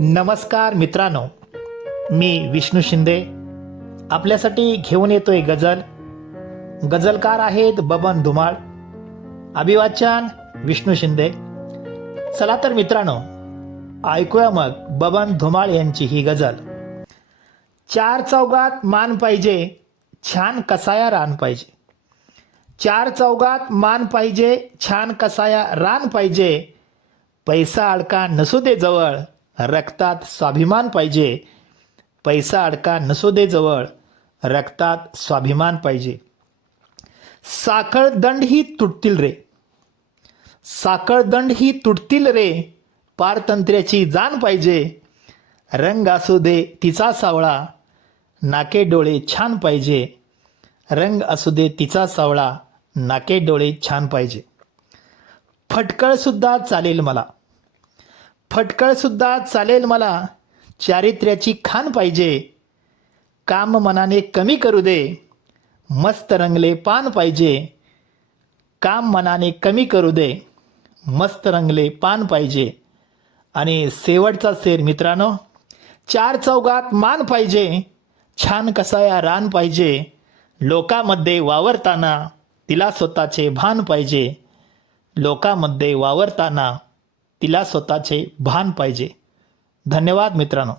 नमस्कार मित्रांनो, मी विष्णू शिंदे आपल्यासाठी घेऊन येतोय गझल. गझलकार आहेत बबन धुमाळ, अभिवाचन विष्णू शिंदे. चला तर मित्रांनो, ऐकूया मग बबन धुमाळ यांची ही गझल. चार चौघात मान पाहिजे, छान कसाया रान पाहिजे. चार चौघात मान पाहिजे, छान कसाया रान पाहिजे. पैसा अडका नसू दे जवळ, रक्तात स्वाभिमान पाहिजे. पैसा अडका नसू दे जवळ, रक्तात स्वाभिमान पाहिजे. साखळ दंड ही तुटतील रे, साखळ दंड ही तुटतील रे. पारतंत्र्याची जाण पाहिजे. रंग असू दे तिचा सावळा, नाके डोळे छान पाहिजे. रंग असू दे तिचा सावळा, नाके डोळे छान पाहिजे. फटकळ सुद्धा चालेल मला, फटकळ सुद्धा चालेल मला. चारित्र्याची खान पाहिजे. काम मनाने कमी करू दे, मस्त रंगले पान पाहिजे. काम मनाने कमी करू दे, मस्त रंगले पान पाहिजे. आणि शेवटचा शेर मित्रांनो, चार चौघात मान पाहिजे, छान कसाया रान पाहिजे. लोकांमध्ये वावरताना तिला स्वतःचे भान पाहिजे. लोकांमध्ये वावरताना तिला स्वतःचे भान पाहिजे. धन्यवाद मित्रांनो.